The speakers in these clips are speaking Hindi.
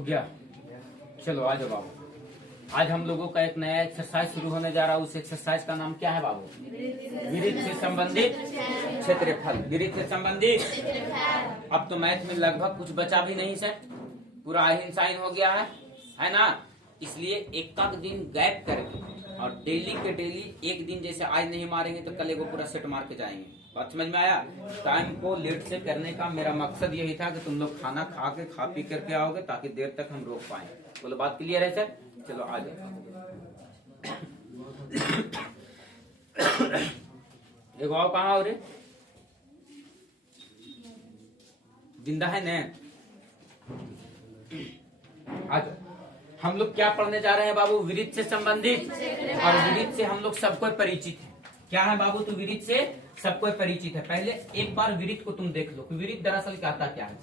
हो गया। चलो आ जाओ बाबू। आज हम लोगों का एक नया एक्सरसाइज शुरू होने जा रहा है। उस एक्सरसाइज का नाम क्या है बाबू? विरित से संबंधित क्षेत्रफल। विरित से संबंधित। अब तो मैथ में लगभग कुछ बचा भी नहीं सर, पूरा आहिन साइन हो गया है ना। इसलिए एक दिन गैप करके और डेली के डेली एक दिन, जैसे आज नहीं मारेंगे तो कल को पूरा सेट मार के जाएंगे। बात समझ में आया? टाइम को लेट से करने का मेरा मकसद यही था कि तुम लोग खाना खा पी करके आओगे ताकि देर तक हम रोक पाए। बोलो बात क्लियर है सर? चलो आ जाओ। देखो आओ, कहाँ हो रे? जिंदा है न? आज हम लोग क्या पढ़ने जा रहे हैं बाबू? विरित से संबंधित। और विरित से हम लोग सबको परिचित है। क्या है बाबू? तो विरित से सबको परिचित है। पहले एक बार विरित को तुम देख लो कि विरित दरअसल कहता क्या है।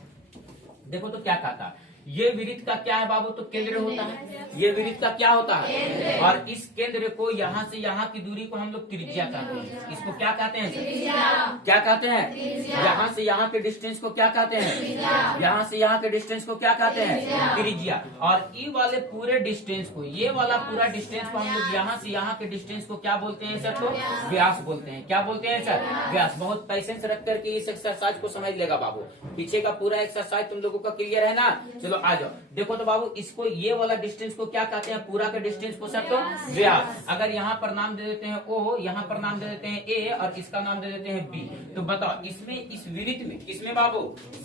देखो तो क्या कहता है। ये विरित का क्या है बाबू? तो केंद्र होता है। ये विरित का क्या होता है? और इस केंद्र को यहाँ से यहाँ की दूरी को हम लोग त्रिज्या कहते हैं। इसको क्या कहते हैं? क्या कहते हैं? यहाँ से यहाँ के डिस्टेंस को क्या कहते हैं? यहाँ से यहाँ के डिस्टेंस को क्या कहते हैं? त्रिज्या। और ये वाले पूरे डिस्टेंस को, ये वाला पूरा डिस्टेंस को हम लोग यहाँ से यहाँ के डिस्टेंस को क्या बोलते हैं सर? तो व्यास बोलते हैं। क्या बोलते हैं सर? व्यास। बहुत पैसेंस रख करके इस एक्सरसाइज को समझ लेगा बाबू। पीछे का पूरा एक्सरसाइज तुम लोगों का क्लियर है ना? चलो आ जाओ। देखो तो बाबू, इसको ये वाला डिस्टेंस को क्या कहते हैं? पूरा का डिस्टेंस को सब तो व्यास। अगर यहाँ पर नाम दे देते हैं ओ, यहाँ पर नाम दे देते हैं ए और इसका नाम दे देते हैं बी, तो बताओ इसमें, इस विरित में, किसमें बाबू?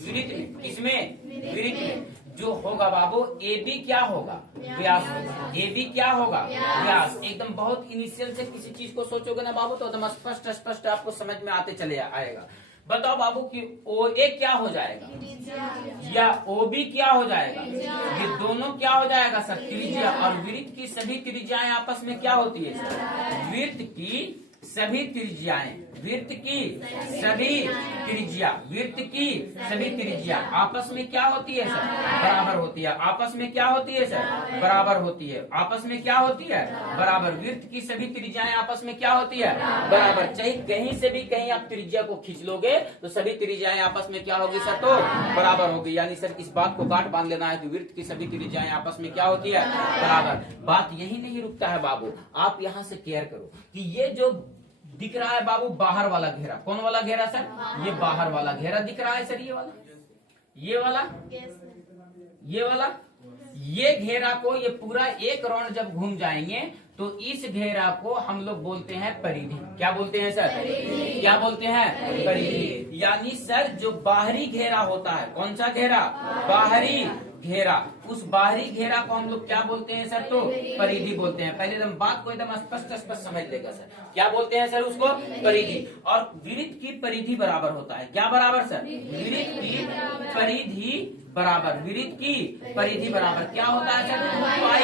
विरित में। किसमें? विरित में। जो होगा बाबू ए बी क्या होगा? व्यास होगा। ए बी क्या होगा? व्यास। एकदम बहुत इनिशियल से किसी चीज को सोचोगे ना बाबू तो एकदम स्पष्ट आपको समझ में आते चले आएगा। बताओ बाबू कि ओ ए क्या हो जाएगा या ओ बी क्या हो जाएगा? ये दोनों क्या हो जाएगा सर? त्रिज्या। और वृत्त की सभी त्रिज्याएं आपस में क्या होती है सर? वृत्त की सभी त्रिज्याएं, वृत्त की सभी त्रिज्या, वृत्त की सभी त्रिज्या आपस में क्या होती है सर? बराबर होती है। आपस में क्या होती है सर? बराबर होती है। आपस में क्या होती है? बराबर। वृत्त की सभी त्रिज्याएं आपस में क्या होती है? बराबर। चाहे कहीं से भी कहीं आप त्रिज्या को खींच लोगे तो सभी त्रिज्याएं आपस में क्या होगी सर? तो बराबर होगी। यानी सर इस बात को गांठ बांध लेना है कि वृत्त की सभी त्रिज्याएं आपस में क्या होती है? बराबर। बात यही नहीं रुकता है बाबू, आप यहाँ से केयर करो कि ये जो दिख रहा है बाबू बाहर वाला घेरा, कौन वाला घेरा सर? ये बाहर वाला घेरा दिख रहा है सर। ये वाला, ये वाला, ये वाला, ये घेरा को, ये पूरा एक राउंड जब घूम जाएंगे तो इस घेरा को हम लोग बोलते हैं परिधि। क्या बोलते हैं सर? क्या बोलते हैं? परिधि। यानी सर जो बाहरी घेरा होता है, कौन सा घेरा? बाहरी घेरा। उस बाहरी घेरा को हम लोग क्या बोलते हैं सर? तो परिधि बोलते हैं। पहले एकदम बात को एकदम स्पष्ट समझ लेगा सर। क्या बोलते हैं सर उसको? परिधि। और वृत्त की परिधि बराबर होता है क्या बराबर सर? वृत्त की परिधि बराबर, वृत्त की परिधि बराबर क्या होता है सर? 2 pi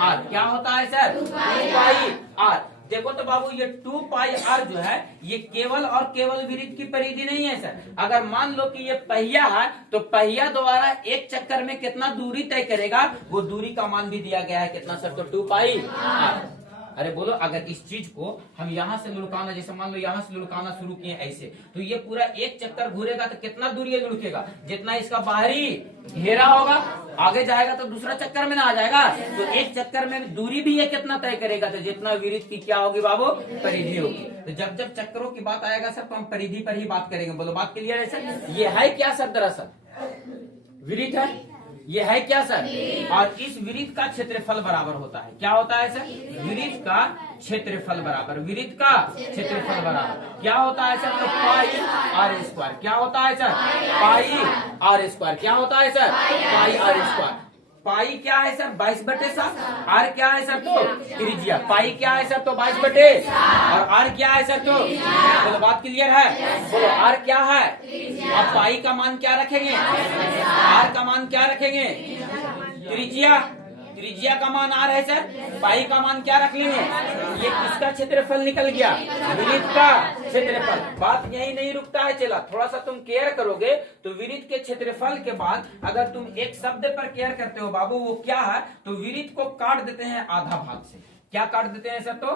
are. क्या होता है सर? 2 pi are. देखो तो बाबू ये 2 पाई आर जो है ये केवल और केवल वृत्त की परिधि नहीं है सर। अगर मान लो कि ये पहिया है तो पहिया द्वारा एक चक्कर में कितना दूरी तय करेगा, वो दूरी का मान भी दिया गया है। कितना सर? तो 2 पाई आर। अरे बोलो, अगर इस चीज को हम यहाँ से लुढ़काना, जैसे मान लो यहाँ से लुढ़काना शुरू किए ऐसे, तो ये पूरा एक चक्कर घूरेगा तो कितना दूरी ये लुढ़केगा? जितना इसका बाहरी घेरा होगा। आगे जाएगा तो दूसरा चक्कर में ना आ जाएगा, तो एक चक्कर में दूरी भी ये कितना तय करेगा? तो जितना वृत्त की क्या होगी बाबू? परिधि होगी। तो जब जब चक्करों की बात आएगा सर तो हम परिधि पर ही बात करेंगे। बोलो बात क्लियर है सर? ये है क्या सर? दरअसल वृत्त है। ये है क्या सर? और इस वृत्त का क्षेत्रफल बराबर होता है। क्या होता है सर? वृत्त का क्षेत्रफल बराबर, वृत्त का क्षेत्रफल बराबर क्या होता है सर? तो पाई आर स्क्वायर। क्या होता है सर? Pi R square. क्या होता है sir? Pi R square. Pi क्या है सर? 22/7। आर क्या है सर? तो त्रिज्या। पाई क्या है सर? तो 22/7। और आर क्या है सर? तो बोलो बात क्लियर है? बोलो आर क्या है? अब पाई का मान क्या रखेंगे? आर का मान क्या रखेंगे? त्रिज्या। त्रिज्या का मान आर है सर, पाई का मान क्या रख लेंगे? ये किसका क्षेत्रफल निकल गया? वृत्त का क्षेत्रफल। बात यही नहीं रुकता है चला, थोड़ा सा तुम केयर करोगे तो वृत्त के क्षेत्रफल के बाद अगर तुम एक शब्द पर केयर करते हो बाबू, वो क्या है? तो वृत्त को काट देते हैं आधा भाग से। क्या काट देते हैं सर? तो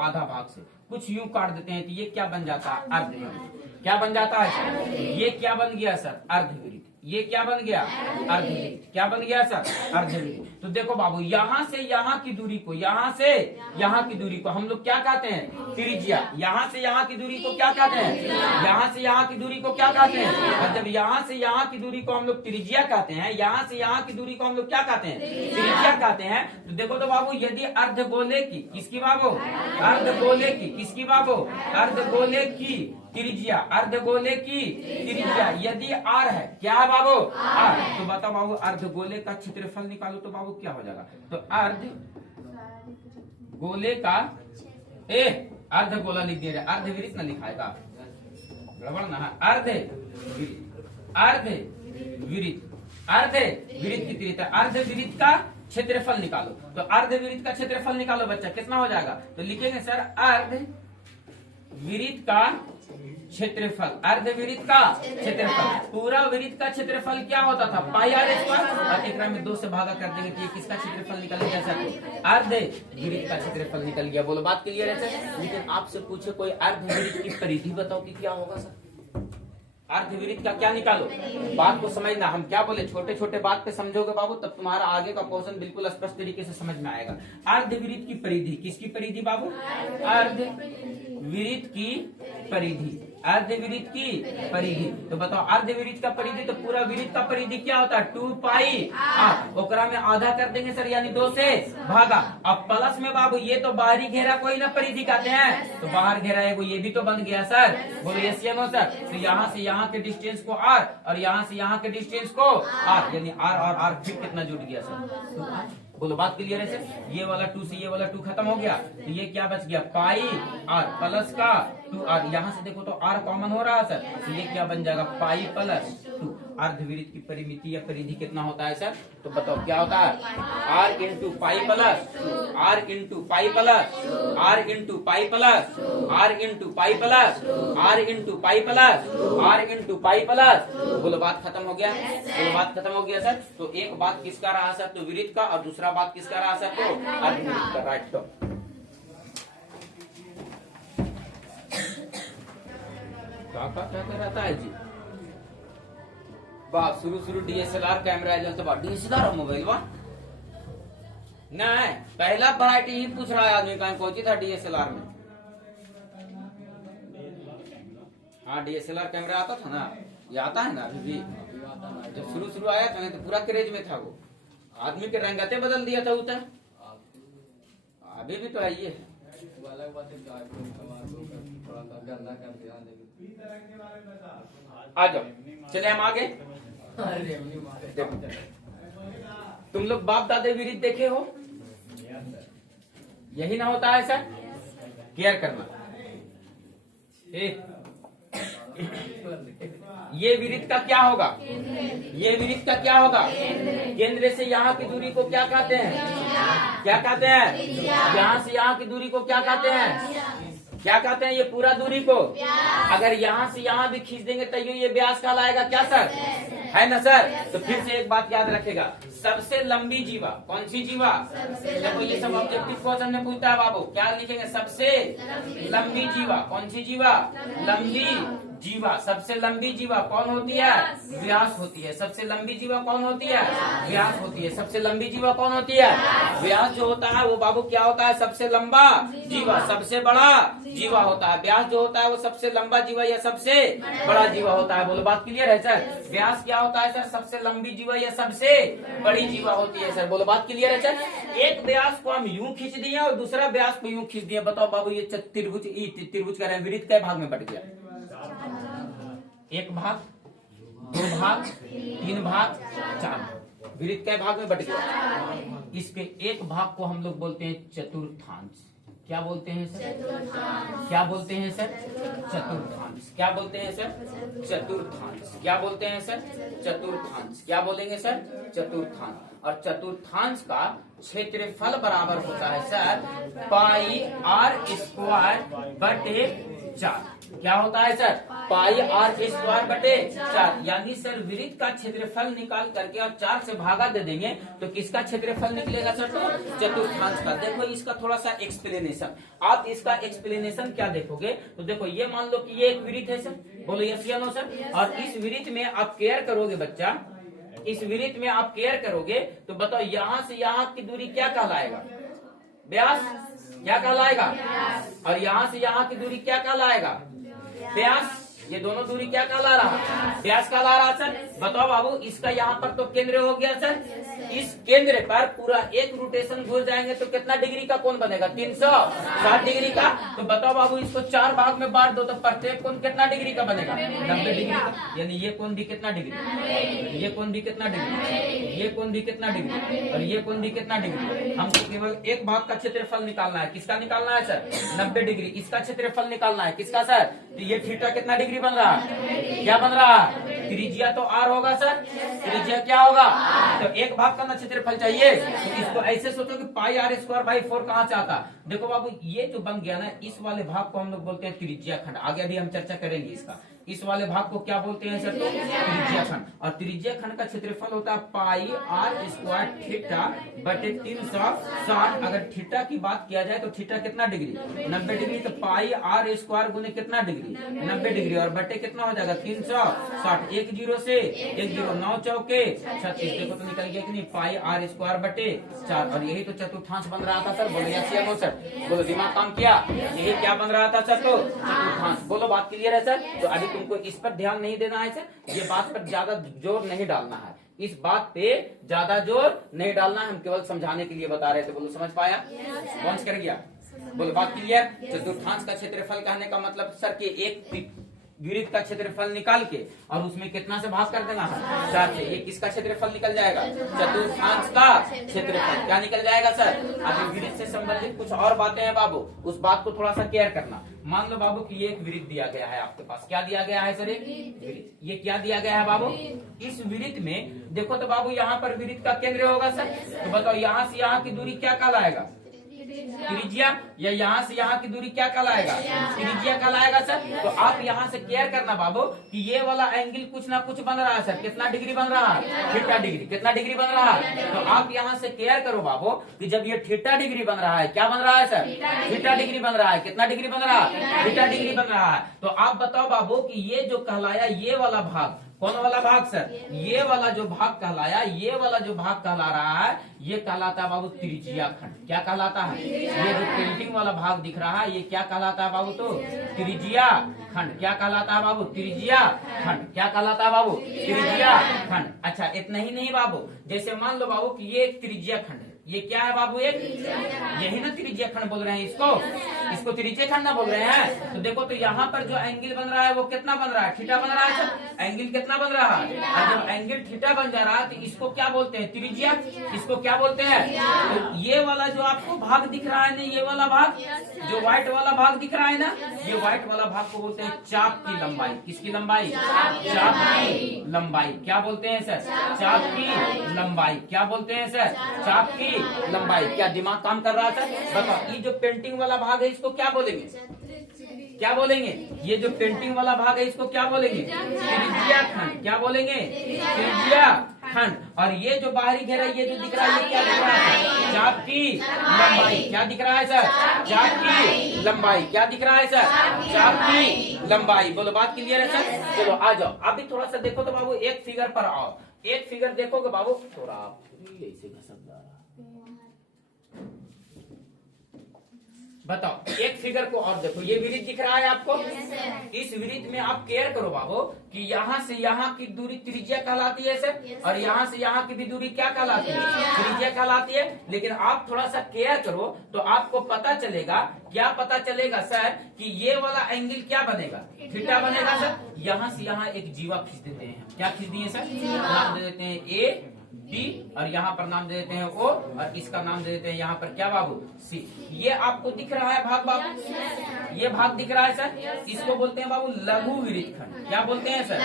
आधा भाग से। कुछ यूं काट देते हैं तो ये क्या बन जाता है? अर्धवृत्त। क्या बन जाता है सर? ये क्या बन गया सर? अर्धवृत्त। ये क्या बन गया? अर्धवृत्त। क्या बन गया सर? अर्धवृत्त। तो देखो बाबू, यहाँ से यहाँ की दूरी को, यहाँ से यहाँ की दूरी को हम लोग क्या कहते हैं? त्रिज्या। यहाँ से यहाँ की दूरी को क्या कहते हैं? यहाँ से यहाँ की दूरी को क्या कहते हैं? और जब यहाँ से यहाँ की दूरी को हम लोग त्रिज्या कहते हैं, यहाँ से यहाँ की दूरी को हम लोग क्या कहते हैं? त्रिज्या कहते हैं। तो देखो तो बाबू, यदि अर्धगोले की, किसकी बाबू? अर्धगोले की, किसकी बाबू? अर्धगोले की त्रिज्या, अर्धगोले की त्रिज्या यदि आर है, क्या है बाबू? आर। तो बताओ बाबू, अर्धगोले का क्षेत्रफल निकालो तो बाबू क्या हो जाएगा? तो अर्धगोले का अर्धगोला लिख दिया, अर्धवृत्त न लिखाएगा, गड़बड़ ना है। अर्धवृत्त, अर्धवृत्त की त्रिज्या, अर्धवृत्त का क्षेत्रफल निकालो। तो अर्धवृत्त का क्षेत्रफल निकालो बच्चा, कितना हो जाएगा? तो लिखेंगे सर अर्धवृत्त का क्षेत्रफल, अर्धवृत्त का क्षेत्रफल। पूरा वृत्त का क्षेत्रफल क्या होता था? पाई आर स्क्वायर, और एक में 2 से भागा कर देंगे तो ये किसका क्षेत्रफल निकल गया सर? अर्धवृत्त का क्षेत्रफल निकल गया। बोलो बात क्लियर है सर? लेकिन आपसे पूछे कोई अर्धवृत्त की परिधि बताओ कि क्या होगा सर? अर्धवृत्त का क्या निकालो? बात को समझना, हम क्या बोले, छोटे छोटे बात पे समझोगे बाबू तब तुम्हारा आगे का क्वेश्चन बिल्कुल स्पष्ट तरीके से समझ में आएगा। अर्धवृत्त की परिधि, किसकी परिधि बाबू? अर्धवृत्त की परिधि, अर्धवृत्त की परिधि। तो बताओ अर्धवृत्त का परिधि, तो पूरा वृत्त का परिधि क्या होता है? 2 पाई आर। ओकरा में आधा कर देंगे सर, यानी 2 से भागा। अब प्लस में बाबू, ये तो बाहरी घेरा कोई ना परिधि कहते हैं, तो बाहर घेरा है वो, ये भी तो बन गया सर। बोलो यस या नो सर? तो यहाँ से यहाँ के डिस्टेंस को आर, और यहाँ से यहाँ के डिस्टेंस को आर, यानी आर और आर फिर कितना जुड़ गया सर? बोलो बात क्लियर है सर? ये वाला 2 से ये वाला 2 खत्म हो गया, तो ये क्या बच गया? पाई आर प्लस का 2 आर। यहाँ से देखो तो आर कॉमन हो रहा है सर, तो ये क्या बन जाएगा? Pi plus 2। अर्धवृत्त की परिमिति या परिधि कितना होता है सर? तो बताओ क्या होता है? R into pi plus, R into pi plus, R into pi plus, R into pi plus, R into pi plus, R into pi plus. बोलो बात खत्म हो गया? बोलो बात खत्म हो गया सर? तो एक बात किसका रहा सर? तो वृत्त का, और दूसरा बात किसका रहा सर? तो अर्धवृत्त का। राइट। तो क्या रहता है जी? बाप शुरू डीएसएलआर कैमरा तो बात डीएसएलआर मोबाइल बा नहीं, पहला वैरायटी ही पूछ रहा है आदमी का, पहुंची था डीएसएलआर में। हाँ डीएसएलआर कैमरा आता था ना, ये आता है ना अभी भी। जब शुरू आया था तो पूरा क्रेज में था वो, आदमी के रंगते बदल दिया था उतर, अभी भी तो है ये। आ जाओ, चले हम आगे। तुम लोग बाप दादे विरित देखे हो, यही ना होता है सर? केयर करना। ये विरित का क्या होगा? ये विरित का क्या होगा? केंद्र से यहाँ की दूरी को क्या कहते हैं? क्या कहते हैं? यहाँ से यहाँ की दूरी को क्या कहते हैं? क्या कहते हैं? ये पूरा दूरी को अगर यहाँ से यहाँ भी खींच देंगे तो ये व्यास कहलाएगा क्या सर? है ना सर? तो फिर से एक बात याद रखेगा, सबसे लंबी जीवा कौन सी जीवा? देखो ये सब ऑब्जेक्टिव क्वेश्चन में पूछता है बाबू, क्या लिखेंगे? सबसे लंबी जीवा कौन सी जीवा? लंबी जीवा। सबसे लंबी जीवा कौन होती है? व्यास होती है। सबसे लंबी जीवा कौन होती है? व्यास होती है। सबसे लंबी जीवा कौन होती है? व्यास जो होता है वो बाबू क्या होता है? सबसे लंबा जीवा, सबसे बड़ा जीवा होता है। व्यास जो होता है वो सबसे लंबा जीवा या सबसे बड़ा जीवा होता है। बोलो बात क्लियर है सर? व्यास क्या होता है सर? सबसे लंबी जीवा या सबसे बड़ी जीवा होती है सर। बोलो बात क्लियर है सर? एक व्यास को हम यूं खींच दिए और दूसरा व्यास को यूं खींच दिया। बताओ बाबू ये त्रिभुज त्रिभुज का वृत्त कै भाग में बट गया? 1 भाग, 2 भाग, 3 भाग, 4। वृत्त कै भाग में बट गया? इसके एक भाग को हम लोग बोलते हैं चतुर्थांश। क्या बोलते हैं सर? क्या बोलते हैं सर? चतुर्थांश। क्या बोलते हैं सर? चतुर्थांश। क्या बोलते हैं सर? चतुर्थांश। क्या बोलेंगे सर? चतुर्थांश। और चतुर्थांश का क्षेत्रफल बराबर होता है सर पाई आर स्क्वायर बटे 4। क्या होता है सर? पाई आर स्क्वायर बटे 4। यानी सर विरित का क्षेत्रफल निकाल करके और 4 से भागा दे देंगे तो किसका क्षेत्रफल निकलेगा सर? तो चतुर्थांश का। देखो इसका थोड़ा सा एक्सप्लेनेशन, आप इसका एक्सप्लेनेशन क्या देखोगे तो देखो ये मान लो कि ये एक विरित है सर, बोलो यस या नो सर। और इस विरित में आप केयर करोगे बच्चा, इस विरित में आप केयर करोगे तो बताओ यहाँ से यहाँ की दूरी क्या कहलाएगा? व्यास। क्या कहलाएगा? और यहाँ से यहाँ की दूरी क्या कहलाएगा? व्यास। ये दोनों दूरी क्या कहला रहा? व्यास कहला रहा सर। बताओ बाबू, इसका यहाँ पर तो केंद्र हो गया सर, इस केंद्र पर पूरा एक रोटेशन घूर जाएंगे तो कितना डिग्री का कोण बनेगा? 360 डिग्री का। तो बताओ बाबू, इसको 4 भाग में बांट दो तो प्रत्येक कोण कितना डिग्री का बनेगा? 90 डिग्री का। यानी ये कोण भी कितना डिग्री, ये कोण भी कितना डिग्री, ये कोण भी कितना डिग्री, और ये कोण भी कितना डिग्री। हमको केवल एक भाग का क्षेत्रफल निकालना है। किसका निकालना है सर? 90 डिग्री। इसका क्षेत्रफल निकालना है। किसका सर? तो ये थीटा कितना डिग्री बन रहा है? क्या बन रहा है? त्रिज्या तो आर होगा सर, त्रिज्या क्या होगा? तो एक भाग का ना क्षेत्रफल चाहिए तो इसको ऐसे सोचो कि पाई आर स्क्वायर बाई 4 कहाँ से आता? देखो बाबू, ये जो बन गया ना, इस वाले भाग को हम लोग बोलते हैं त्रिज्या खंड। आगे भी हम चर्चा करेंगे इसका। इस वाले भाग को क्या बोलते हैं सर? तो त्रिज्या खंड। और त्रिज्या खंड का क्षेत्रफल होता है पाई आर स्क्वायर थीटा बटे 360। अगर थीटा की बात किया जाए तो थीटा कितना डिग्री? 90 डिग्री। तो पाई आर स्क्वायर गुने कितना डिग्री? 90 डिग्री। और बटे कितना हो जाएगा? 360। 1 0 से 1 0, 9 चौके 36। देखो तो निकल गया कि नहीं? पाई आर स्क्वायर बटे 4। और यही तो चतुर्थांश बन रहा था सर। बोलो यस या नो सर? बोलो दिमाग काम किया? यही क्या बन रहा था सर? तो चतुर्थांश। बोलो बात क्लियर है सर? तो अभी तुमको इस पर ध्यान नहीं देना है सर, ये बात पर ज्यादा जोर नहीं डालना है, इस बात पे ज्यादा जोर नहीं डालना है। हम केवल समझाने के लिए बता रहे थे। बोलो समझ पाया? पहुंच कर गया? बोलो बात क्लियर? चतुर्थांश का क्षेत्रफल कहने का मतलब सर कि एक विरित का क्षेत्रफल निकाल के और उसमें कितना से भाग कर देना है? 4 से। ये किसका क्षेत्रफल निकल जाएगा? चतुर्थांश का क्षेत्रफल। क्या निकल जाएगा सर? अभी विरित से संबंधित कुछ और बातें हैं बाबू, उस बात को थोड़ा सा केयर करना। मान लो बाबू कि ये एक विरित दिया गया है आपके पास। क्या दिया गया है सर? एक विरित। ये क्या दिया गया है बाबू? इस विरित में देखो तो बाबू, यहाँ पर विरित का केंद्र होगा सर। तो बताओ यहाँ से यहाँ की दूरी क्या कहलाएगा? त्रिज्या। या यहाँ से यहाँ की दूरी क्या कहलाएगा? त्रिज्या कहलाएगा सर। तो आप यहाँ से केयर करना बाबू कि ये वाला एंगल कुछ ना कुछ बन रहा है सर। कितना डिग्री बन रहा है? Theta degree. कितना डिग्री बन रहा है? तो आप यहाँ से केयर करो बाबू कि जब ये थीटा डिग्री बन रहा है, क्या बन रहा है सर? थीटा डिग्री बन रहा है। कितना डिग्री बन रहा है? थीटा डिग्री बन रहा है। तो आप बताओ बाबू कि ये जो कहलाया, ये वाला भाग, कौन वाला भाग सर? ये वाला जो भाग कहलाया, ये वाला जो भाग कहला रहा है, ये कहलाता है बाबू त्रिज्या खंड। क्या कहलाता है? ये जो पेंटिंग वाला भाग दिख रहा है, ये क्या कहलाता है बाबू? तो त्रिज्या खंड। क्या कहलाता है बाबू? त्रिज्या खंड। क्या कहलाता है बाबू? त्रिज्या खंड। अच्छा, इतना ही नहीं बाबू, जैसे मान लो बाबू कि ये एक त्रिज्या खंड है। ये क्या है बाबू? एक, यही ना त्रिज्या खंड बोल रहे हैं इसको, इसको त्रिज्या खंड ना बोल रहे हैं। तो देखो तो यहाँ पर जो एंगल बन रहा है वो कितना बन रहा है? थीटा बन रहा है सर। एंगल कितना बन रहा है? और जब एंगल थीटा बन जा रहा है तो इसको क्या बोलते हैं? त्रिज्या। इसको क्या बोलते हैं? तो ये वाला जो आपको भाग दिख रहा है ना, ये वाला भाग, जो व्हाइट वाला भाग दिख रहा है ना, ये व्हाइट वाला भाग को बोलते हैं चाप की लंबाई। किसकी लंबाई? चाप की लंबाई। क्या बोलते हैं सर? चाप की लंबाई। क्या बोलते हैं सर? चाप की लंबाई। क्या दिमाग काम कर रहा था? बताओ, ये जो पेंटिंग वाला भाग है इसको क्या बोलेंगे? क्या बोलेंगे? ये जो पेंटिंग वाला भाग है इसको क्या बोलेंगे? त्रिज्या खंड। क्या बोलेंगे? त्रिज्या खंड। और ये जो बाहरी घेरा ये जो दिख रहा है, ये क्या दिख रहा है? चाप की लंबाई। क्या दिख रहा है सर? चाप की लंबाई। क्या दिख रहा है सर? चाप की लंबाई। बोलो बात क्लियर है सर? चलो आ जाओ, अभी थोड़ा सा देखो तो बाबू, एक फिगर पर आओ। एक फिगर देखोगे बाबू, थोड़ा ऐसे घसक जा रहा है। बताओ, एक फिगर को और देखो, ये विरित दिख रहा है आपको? इस विरित में आप केयर करो बाबू कि यहाँ से यहाँ की दूरी त्रिज्या कहलाती है सर, और यहाँ से यहाँ की भी दूरी क्या कहलाती है? त्रिज्या कहलाती है। लेकिन आप थोड़ा सा केयर करो तो आपको पता चलेगा, क्या पता चलेगा सर, कि ये वाला एंगल क्या बनेगा? थीटा बनेगा सर। यहाँ से यहाँ एक जीवा खींच देते हैं। क्या खींच दिए सर? नाम दे देते हैं ए बी, और यहाँ पर नाम दे देते हैं ओ, और इसका नाम दे देते हैं यहाँ पर क्या बाबू? सी। ये आपको दिख रहा है भाग बाबू? ये भाग दिख रहा है सर, इसको बोलते हैं बाबू लघु विरित खंड। क्या बोलते हैं सर?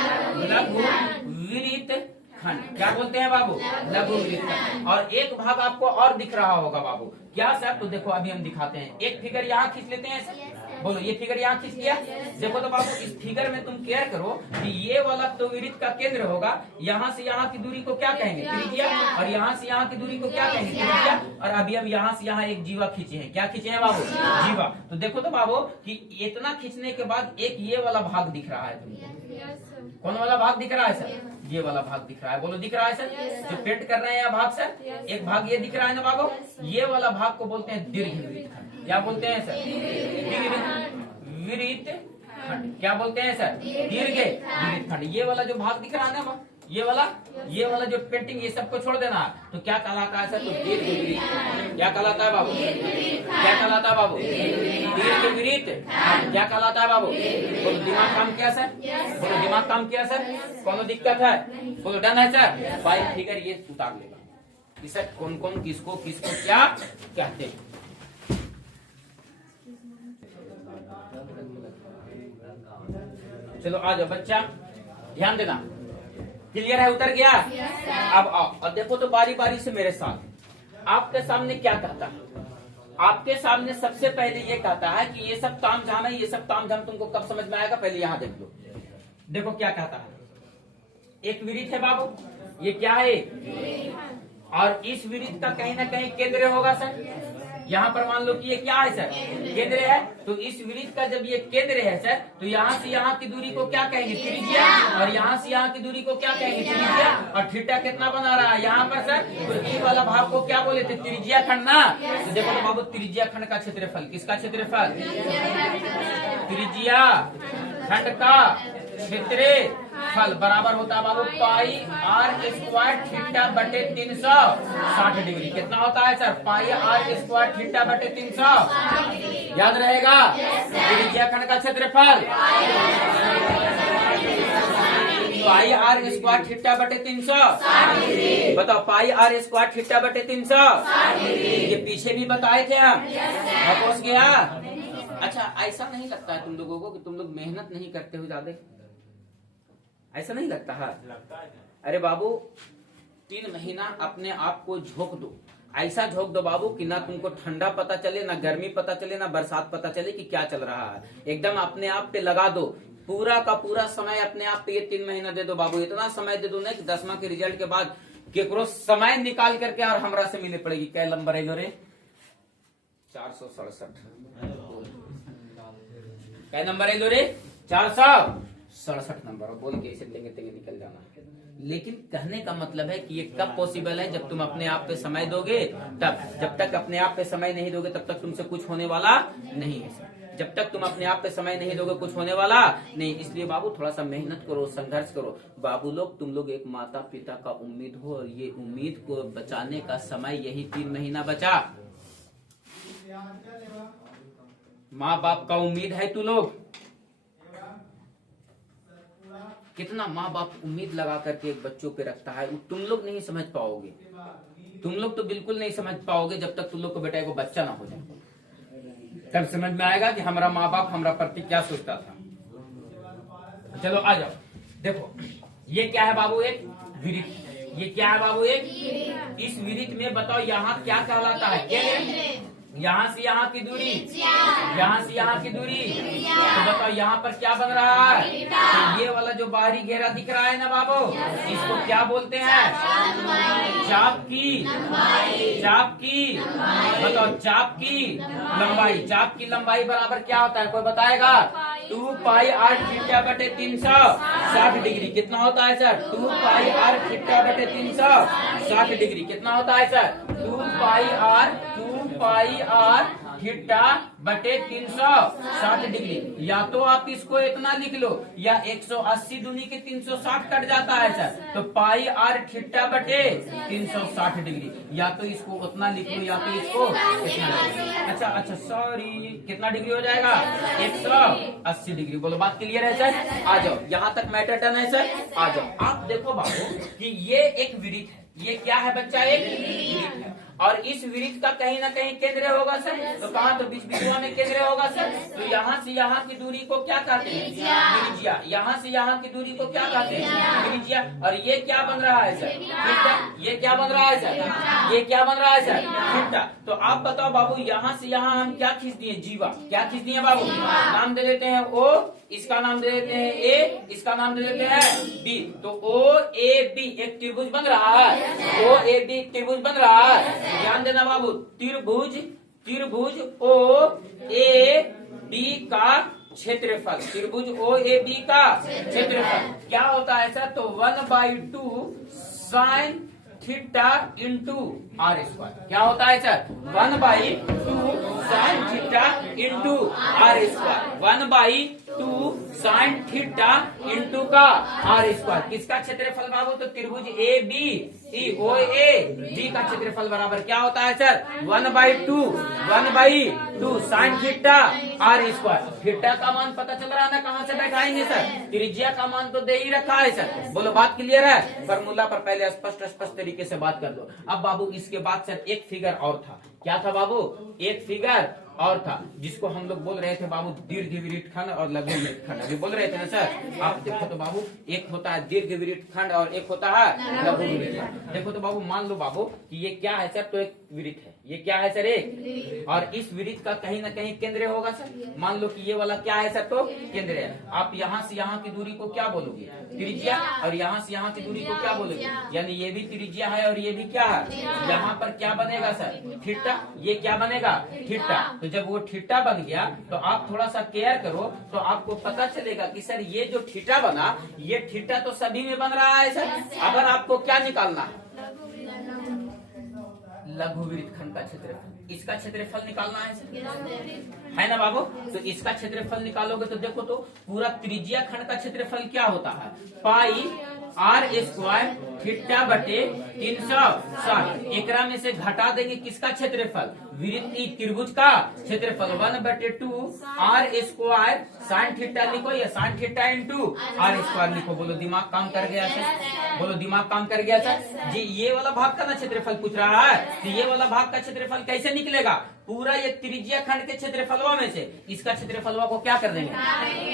लघु विरित खंड। क्या बोलते हैं बाबू? लघु विरित खंड। और एक भाग आपको और दिख रहा होगा बाबू। क्या सर? तो देखो अभी हम दिखाते हैं। एक फिगर यहाँ खींच लेते हैं सर। बोलो ये फिगर यहाँ खींच लिया। देखो तो बाबू इस फिगर में तुम केयर करो कि ये वाला तो विरित का केंद्र होगा, यहाँ से यहाँ की दूरी को क्या कहेंगे, त्रिज्या, और यहाँ से यहाँ की दूरी को क्या कहेंगे, त्रिज्या। और अभी अब यहाँ से यहाँ एक जीवा खींचे हैं, क्या खींचे हैं बाबू, जीवा। तो देखो तो बाबू कि इतना खींचने के बाद एक ये वाला भाग दिख रहा है तुमको, कौन वाला भाग दिख रहा है सर, ये वाला भाग दिख रहा है, बोलो दिख रहा है सर, जो पेंट कर रहे हैं यहाँ भाग सर, एक भाग ये दिख रहा है ना बाबू, ये वाला भाग को बोलते हैं दीर्घ विरित खंड। क्या बोलते हैं सर, दीर्घ विरित खंड। क्या बोलते हैं सर, दीर्घ विरित खंड। ये वाला जो भाग दिख रहा है ना, ये वाला जो पेंटिंग, ये सबको छोड़ देना। तो क्या कहलाता है सर, तो दीर्घ विरित। क्या कहलाता है बाबू, क्या कहलाता है बाबू, दीर्घ विरित। क्या कहलाता है बाबू, बोलो दिमाग काम किया सर, बोलो दिमाग काम किया सर, कौन दिक्कत है, बोलो डन है सर। फाइव फिगर ये उतार लेगा कि सर कौन कौन किसको किसको क्या कहते हैं। चलो आ जाओ बच्चा, ध्यान देना, क्लियर है, उतर गया। अब आओ और देखो तो बारी बारी से मेरे साथ, आपके सामने क्या कहता है, आपके सामने सबसे पहले ये कहता है कि ये सब तामझाम है, ये सब तामझाम तुमको कब समझ में आएगा, पहले यहाँ देख लो। देखो क्या कहता है, एक विरित है बाबू, ये क्या है, और इस विरित का कहीं ना कहीं केंद्र होगा सर। यहाँ पर मान लो कि ये क्या है सर, केंद्र है। तो इस विरित का जब ये केंद्र है सर, तो यहाँ से यहाँ की दूरी को क्या कहेंगे, त्रिज्या, और यहाँ से यहाँ की दूरी को क्या कहेंगे, त्रिज्या। और थीटा कितना बना रहा है यहाँ पर सर, तो ये वाला भाग को क्या बोले थे, त्रिज्या खंड ना। तो देखो तो बाबू त्रिज्या खंड का क्षेत्रफल, किसका क्षेत्रफल, त्रिज्या खंड का क्षेत्रफल बराबर होता है बाबू पाई आर स्क्वायर थीटा बटे 360 डिग्री। कितना होता है sir, pi R square theta बटे 300। याद रहेगा, त्रिज्या खंड का क्षेत्रफल पाई आर स्क्वायर थीटा बटे 300। बताओ पाई आर स्क्वायर थीटा बटे 300। ये पीछे भी बताए थे हम, पहुंच गया। अच्छा ऐसा नहीं लगता है तुम लोगों को कि तुम लोग मेहनत नहीं करते हो ज्यादा, ऐसा नहीं लगता है? अरे बाबू 3 महीना अपने आप को झोंक दो, ऐसा झोंक दो बाबू कि ना तुमको ठंडा पता चले, ना गर्मी पता चले, ना बरसात पता चले कि क्या चल रहा है। एकदम अपने आप पे लगा दो, पूरा का पूरा समय अपने आप पे ये 3 महीना दे दो बाबू। इतना समय दे दो ना कि 10वां के रिजल्ट के बाद केकरो समय निकाल करके और हमरा से मिले पड़ेगी। क्या नंबर है रे, 467। क्या नंबर है रे, 467 नंबर। बोल के इसे लेंगे तेंगे निकल जाना। लेकिन कहने का मतलब है कि ये कब पॉसिबल है, जब तुम अपने आप पे समय दोगे तब। जब तक अपने आप पे समय नहीं दोगे तब तक तुमसे कुछ होने वाला नहीं है। जब तक तुम अपने आप पे समय नहीं दोगे कुछ होने वाला नहीं। इसलिए बाबू थोड़ा सा मेहनत करो, संघर्ष करो। बाबू लोग तुम लोग एक माता पिता का उम्मीद हो, और ये उम्मीद को बचाने का समय यही 3 महीना बचा। माँ बाप का उम्मीद है तू लोग। कितना माँ बाप उम्मीद लगा करके एक बच्चों पे रखता है, तुम लोग नहीं समझ पाओगे। तुम लोग तो बिल्कुल नहीं समझ पाओगे जब तक तुम लोग को बेटा को बच्चा ना हो जाए। तब समझ में आएगा कि हमारा माँ बाप हमारा प्रति क्या सोचता था। चलो आ जाओ, देखो ये क्या है बाबू, एक विरित। ये क्या है बाबू, एक। इस विरित में बताओ यहाँ क्या कहलाता है, केंद्र। यहाँ से यहाँ की दूरी, यहाँ से यहाँ की दूरी। तो बताओ यहाँ पर क्या बन रहा है, तो ये वाला जो बाहरी घेरा दिख रहा है ना बाबू, इसको क्या बोलते हैं, चाप की। चाप की, बताओ चाप की लंबाई। चाप की लंबाई बराबर क्या होता है, कोई बताएगा? 2 पाई आर थीटा बटे 360 डिग्री। कितना होता है सर, 2 पाई आर थीटा बटे 360 डिग्री। कितना होता है सर, 2 पाई आर थीटा बटे 360 डिग्री। या तो आप इसको इतना लिख लो, या 180 दूनी के 360 कट जाता है सर, तो पाई आर थीटा बटे 360 डिग्री। या तो इसको उतना लिख लो, या तो इसको इतना। अच्छा सॉरी, कितना डिग्री हो जाएगा, 180 डिग्री। बोलो बात क्लियर है सर? आ जाओ, यहाँ तक मैटर डन है सर। आ जाओ, आप देखो बाबू कि ये एक विरित है। ये क्या है बच्चा, एक विरित है। और इस विरित का कहीं ना कहीं केंद्र होगा सर। तो कहाँ, तो बीच बिंदुआ में केंद्र होगा सर। तो यहाँ से यहाँ की दूरी को क्या कहते हैं, त्रिज्या। यहाँ से यहाँ की दूरी को क्या कहते हैं, त्रिज्या। और ये क्या बन रहा है सर, ये क्या बन रहा है सर? ये क्या बन रहा है सर? थीटा। तो आप बताओ बाबू, यहाँ से यहाँ हम क्या खींच दिए? जीवा। क्या खींच दिए बाबू? नाम दे देते हैं ओ, इसका नाम दे देते हैं ए, इसका नाम दे देते हैं बी। तो ओ ए बी एक त्रिभुज बन रहा है। ओ ए बी त्रिभुज बन रहा है। ध्यान देना बाबू, त्रिभुज ओ ए बी का क्षेत्रफल, त्रिभुज ओ ए बी का क्षेत्रफल क्या होता है सर? तो 1/2 sine theta into R square. क्या होता है sir? 1/2 sine theta into R square. 1/2 sine theta into का आर स्क्वायर। किसका क्षेत्रफल बाबू? तो त्रिभुज A B O A B का क्षेत्रफल बराबर क्या होता है sir? 1/2 sine theta R square. Theta का मान पता चल रहा है ना, कहाँ से बैठाएंगे सर? त्रिज्या का मान तो दे ही रखा है सर। बोलो बात क्लियर है? फॉर्मूला पर पहले स्पष्ट तरीके से बात कर दो। अब बाबू इसके बाद सर एक फिगर और था। क्या था बाबू? एक फिगर और था जिसको हम लोग बोल रहे थे बाबू दीर्घ विरीत खंड और लघु विरीत खंड। अभी बोल रहे थे ना सर? आप देखो तो बाबू, एक होता है दीर्घ विरीत खंड और एक होता है लघु विरीत खंड। देखो तो बाबू, मान लो बाबू कि ये क्या है सर? तो एक विरीत है। ये क्या है सर? एक। और इस विरीत का कहीं ना कहीं केंद्र होगा सर। मान लो कि ये वाला क्या है सर? तो केंद्र है। आप यहाँ से यहाँ की दूरी को क्या बोलोगे? त्रिज्या। और यहाँ से यहाँ की दूरी को क्या बोलोगे? यानी ये भी त्रिज्या है और ये भी क्या है? यहाँ पर क्या बनेगा सर? थीटा। ये क्या बनेगा? थीटा। तो जब वो थीटा बन गया तो आप थोड़ा सा केयर करो तो आपको पता चलेगा कि सर ये जो थीटा बना, ये थीटा तो सभी में बन रहा है सर। अगर आपको क्या निकालना है? लघु विरीत खंड का क्षेत्रफल, इसका क्षेत्रफल निकालना है सर, है ना बाबू? तो इसका क्षेत्रफल निकालोगे तो देखो तो पूरा त्रिज्या खंड का क्षेत्रफल क्या होता है? पाई आर स्क्वायर थीटा बटे 360। एकरा में से घटा देंगे किसका क्षेत्रफल? विरीत त्रिभुज का क्षेत्रफल 1/2 आर स्क्वायर साइन थीटा लिखो या sine theta into R square लिखो। बोलो दिमाग काम कर गया सर? बोलो दिमाग काम कर गया सर? जी ये वाला भाग का ना क्षेत्रफल पूछ रहा है, तो ये वाला भाग का क्षेत्रफल कैसे निकलेगा? पूरा ये त्रिज्या खंड के क्षेत्रफलवा में से इसका क्षेत्रफलवा को क्या कर देंगे?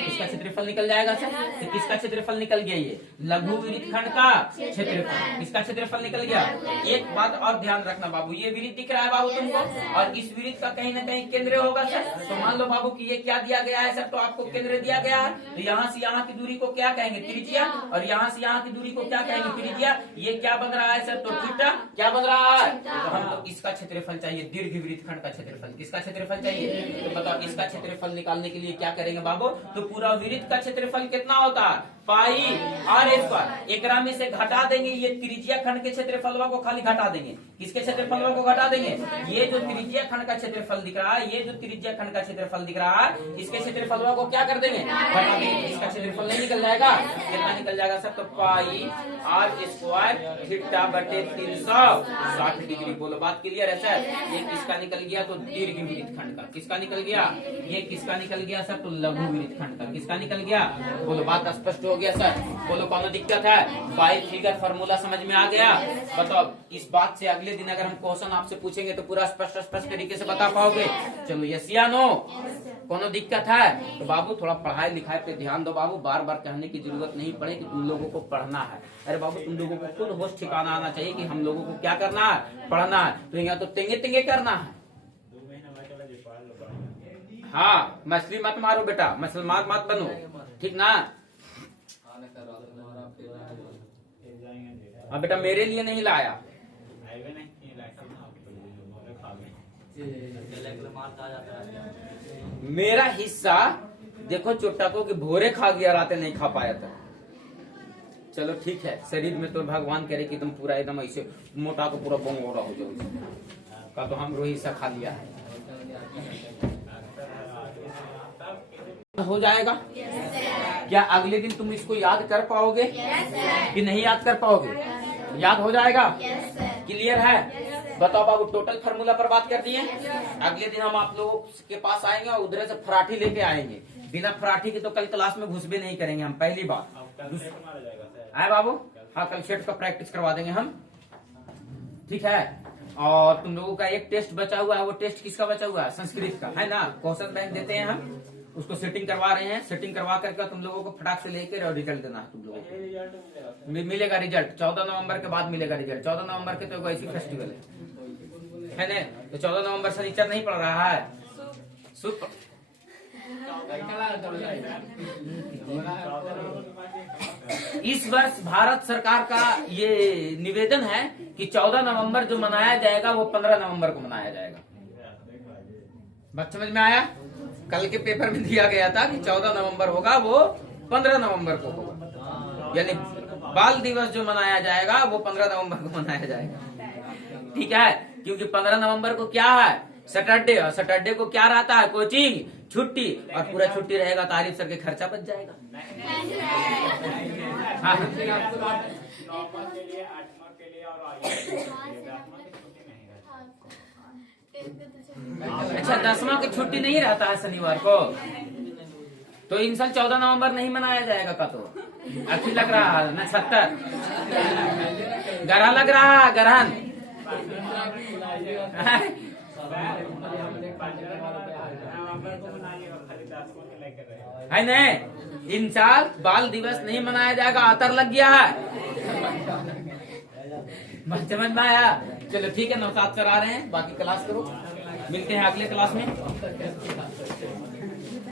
इसका क्षेत्रफल निकल जाएगा सर। तो किसका क्षेत्रफल निकल गया? ये लघु विरीत खंड का क्षेत्रफल। इसका क्षेत्रफल निकल गया। एक बात और ध्यान रखना बाबू, ये विरीत दिख रहा है बाबू तुमको, और इस विरीत का कहीं ना कहीं केंद्र होगा सर। तो मान लो बाबू कि ये क्या दिया गया है सर? तो आपको केंद्र दिया गया है। तो यहाँ से यहाँ की दूरी को क्या कहेंगे? त्रिज्या। और यहाँ से यहाँ की दूरी को क्या कहेंगे? त्रिज्या। ये क्या बन रहा है सर? तो थीटा। क्या बन रहा है? तो हम लोग इसका क्षेत्रफल चाहिए, दीर्घ विरीत खंड का क्षेत्रफल। किसका क्षेत्रफल चाहिए? तो बताओ इसका क्षेत्रफल निकालने के लिए क्या करेंगे बाबू? तो पूरा विरीत का क्षेत्रफल कितना होता है? पाई आर स्क्वायर। एकरा में से घटा देंगे ये त्रिज्या खंड के क्षेत्रफलवा को, खाली घटा देंगे। किसके क्षेत्रफलवा को घटा देंगे? ये जो त्रिज्या खंड का क्षेत्रफल दिख रहा है, ये जो त्रिज्या खंड का क्षेत्रफल दिख रहा है, इसके क्षेत्रफलवा को क्या कर देंगे? घटा देंगे। इसका क्षेत्रफल नहीं निकल जाएगा। कितना निकल जाएगा सर? तो पाई आर स्क्वायर थीटा बटे 360 डिग्री। बोलो बात क्लियर है सर? ये किसका निकल गया? तो दीर्घ विरीत खंड का। किसका निकल गया? ये किसका निकल गया सर? तो लघु विरीत खंड का। किसका निकल गया? बोलो बात स्पष्ट हो गया सर? बोलो कौन दिक्कत है? बाई फिगर फॉर्मूला समझ में आ गया? बताओ इस बात से अगले दिन अगर हम क्वेश्चन आपसे पूछेंगे तो पूरा स्पष्ट तरीके से बता पाओगे? चलो यस या नो? कोनो दिक्कत है? तो बाबू थोड़ा पढ़ाई लिखाई पे ध्यान दो बाबू। बार बार कहने की जरूरत नहीं पड़े कि तुम लोगों को पढ़ना है। अरे बाबू तुम लोगों को खुद होश ठिकाना आना चाहिए कि हम लोगों को क्या करना है? पढ़ना है। तो यहाँ तो तेंगे करना है। हाँ मछली मत मारो बेटा, मुसलमान मत बनो, ठीक ना? हाँ बेटा मेरे लिए नहीं लाया। मेरा हिस्सा देखो चोटा को कि भोरे खा गया, रातें नहीं खा पाया था। चलो ठीक है, शरीर में तो भगवान करे कि तुम पूरा एकदम ऐसे मोटा को पूरा बोंगोरा हो जाओ का, तो हम हिस्सा खा लिया है। हो जाएगा? क्या अगले दिन तुम इसको याद कर पाओगे कि नहीं याद कर पाओगे? याद हो जाएगा? क्लियर है? बताओ बाबू टोटल फार्मूला पर बात कर दिए। अगले दिन हम आप लोगों के पास आएंगे और उधर से फराठी लेके आएंगे। बिना फराठी के तो कल क्लास में घुसबे नहीं करेंगे हम, पहली बात। आए बाबू? हाँ कल सेट का प्रैक्टिस करवा देंगे हम, ठीक है? और तुम लोगों का एक टेस्ट बचा हुआ है। वो टेस्ट किसका बचा हुआ है? संस्कृत का, है ना? क्वेश्चन बैंक देते हैं हम, उसको सेटिंग करवा रहे हैं। सेटिंग करवा करके तुम लोगों को फटाक से लेकर और रिजल्ट देना है तुम लोगों को। मिलेगा रिजल्ट 14 नवंबर के बाद मिलेगा रिजल्ट। 14 नवंबर के तो ऐसी फेस्टिवल है ना, तो 14 नवंबर शनिचर नहीं पड़ रहा है, शुक्र। इस वर्ष भारत सरकार का ये निवेदन है कि 14 नवंबर जो मनाया जाएगा वो 15 नवंबर को मनाया जाएगा। बात समझ में आया? कल के पेपर में दिया गया था कि 14 नवंबर होगा, वो 15 नवंबर को होगा। यानी बाल दिवस जो मनाया जाएगा वो 15 नवंबर को मनाया जाएगा। ठीक है, क्योंकि 15 नवंबर को क्या है, सैटरडे, और सैटरडे को क्या रहता है, कोचिंग छुट्टी, और पूरा छुट्टी रहेगा तो आरिफ सर के खर्चा बच जाएगा। हाँ। अच्छा, 10वां की छुट्टी नहीं रहता है शनिवार को, तो इन साल 14 नवंबर नहीं मनाया जाएगा का, तो अभी लग रहा है नक्षत्र ग्रह लग रहा है, ग्रहण है न। इन साल बाल दिवस नहीं मनाया जाएगा, आतर लग गया है। समझ में आया? चलो ठीक है, 9-7 करा रहे हैं, बाकी क्लास करो, मिलते हैं अगले क्लास में।